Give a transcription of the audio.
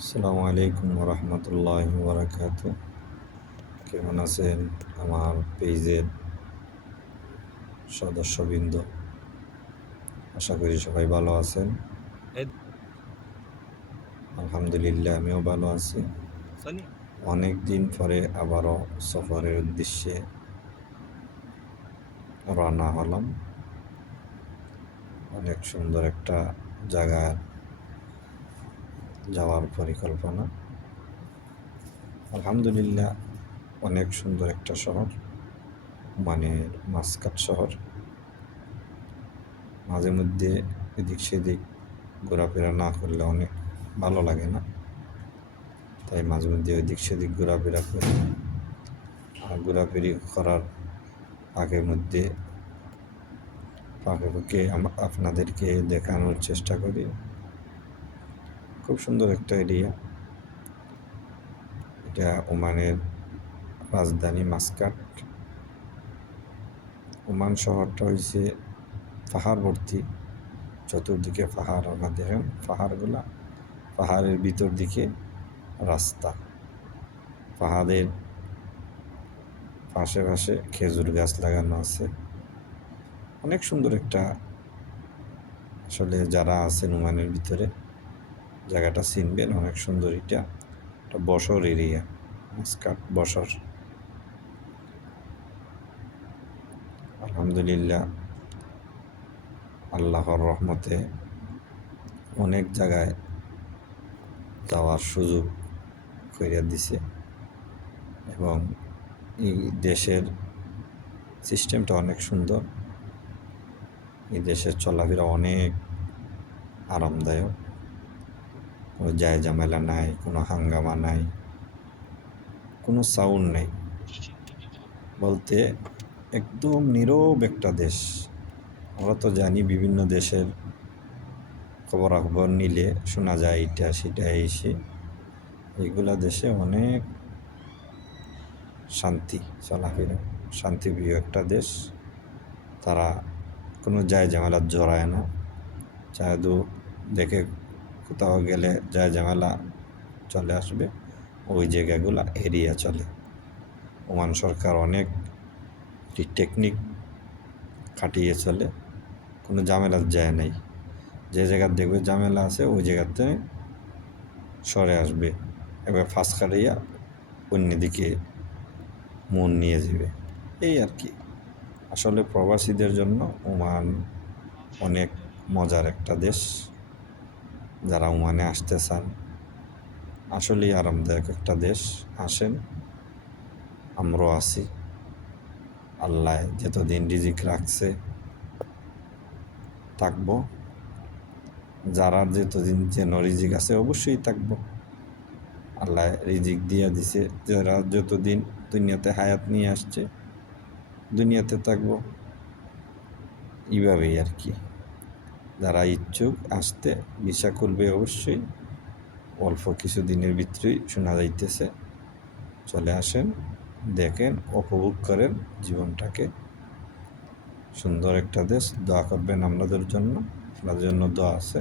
আসসালামু আলাইকুম রহমতুল্লাহ বারাকাত। কেমন আছেন আমার পেজের সদস্যবৃন্দ? আশা করি সবাই ভালো আছেন। আলহামদুলিল্লাহ, আমিও ভালো আছি। অনেক দিন পরে আবারও সফরের উদ্দেশ্যে রওনা হলাম। অনেক সুন্দর একটা জায়গায় যাওয়ার পরিকল্পনা। আলহামদুলিল্লাহ, অনেক সুন্দর একটা শহর, মানে মাসকাট শহর। মাঝে মধ্যে এদিক সেদিক ঘোরাফেরা না করলে অনেক ভালো লাগে না, তাই মাঝে মধ্যে এদিক সেদিক ঘোরাফেরা করি। আর ঘোরাফেরি করার আগের মধ্যে ফাঁকে আপনাদেরকে দেখানোর চেষ্টা করি। খুব সুন্দর একটা এরিয়া। এটা ওমানের রাজধানী মাসকাট। ওমান শহরটা হয়েছে পাহাড় ভর্তি, চতুর্দিকে পাহাড়। আমরা দেখেন পাহাড়গুলা, পাহাড়ের ভিতর দিকে রাস্তা, পাহাড়ের পাশে পাশে খেজুর গাছ লাগানো আছে। অনেক সুন্দর একটা, আসলে যারা আছেন ওমানের ভিতরে জায়গাটা চিনবেন। অনেক সুন্দর। এটা একটা বসর এরিয়া, মাসকাট বসর। আলহামদুলিল্লাহ, আল্লাহর রহমতে অনেক জায়গায় যাওয়ার সুযোগ করে দিছে, এবং এই দেশের সিস্টেমটা অনেক সুন্দর। এই দেশের চলাফেরা অনেক আরামদায়ক। কোনো যায় ঝামেলা নাই, কোনো হাঙ্গামা নাই, কোনো সাউন্ড নেই। বলতে একদম নীরব একটা দেশ। আমরা তো জানি বিভিন্ন দেশের খবরাখবর নিলে শোনা যায় এটা সেটা এসে। এইগুলা দেশে অনেক শান্তি, চলাফেরা শান্তিপ্রিয় একটা দেশ। তারা কোনো যায় ঝামেলা জড়ায় না। চাদু দেখে কোথাও গেলে যায় ঝামেলা চলে আসবে, ওই জায়গাগুলো এরিয়া চলে। ওমান সরকার অনেক টেকনিক খাটিয়ে চলে, কোনো ঝামেলা যায় নাই। যে জায়গার দেখবে ঝামেলা আছে ওই জায়গাতে সরে আসবে, এবার ফাঁস কাটাইয়া অন্যদিকে মন নিয়ে যাবে। এই আর কি। আসলে প্রবাসীদের জন্য ওমান অনেক মজার একটা দেশ। যারা ওমানে আসতে চান, আসলেই আরামদায়ক একটা দেশ। আসেন, আমরাও আছি। আল্লাহ যতদিন রিজিক রাখছে থাকবো, যারা যতদিন যেন রিজিক আছে অবশ্যই থাকবো। আল্লাহ রিজিক দিয়া দিছে, যারা যতদিন দুনিয়াতে হায়াত নিয়ে আসছে দুনিয়াতে থাকবো। এইভাবেই আর কি। যারা ইচ্ছুক আসতে ভিসা করবে অবশ্যই। অল্প কিছু দিনের ভিতরেই শোনা যাইতেছে। চলে আসেন, দেখেন, উপভোগ করেন জীবনটাকে। সুন্দর একটা দেশ। দোয়া করবেন আমাদের জন্য, আপনাদের জন্য দোয়া আছে।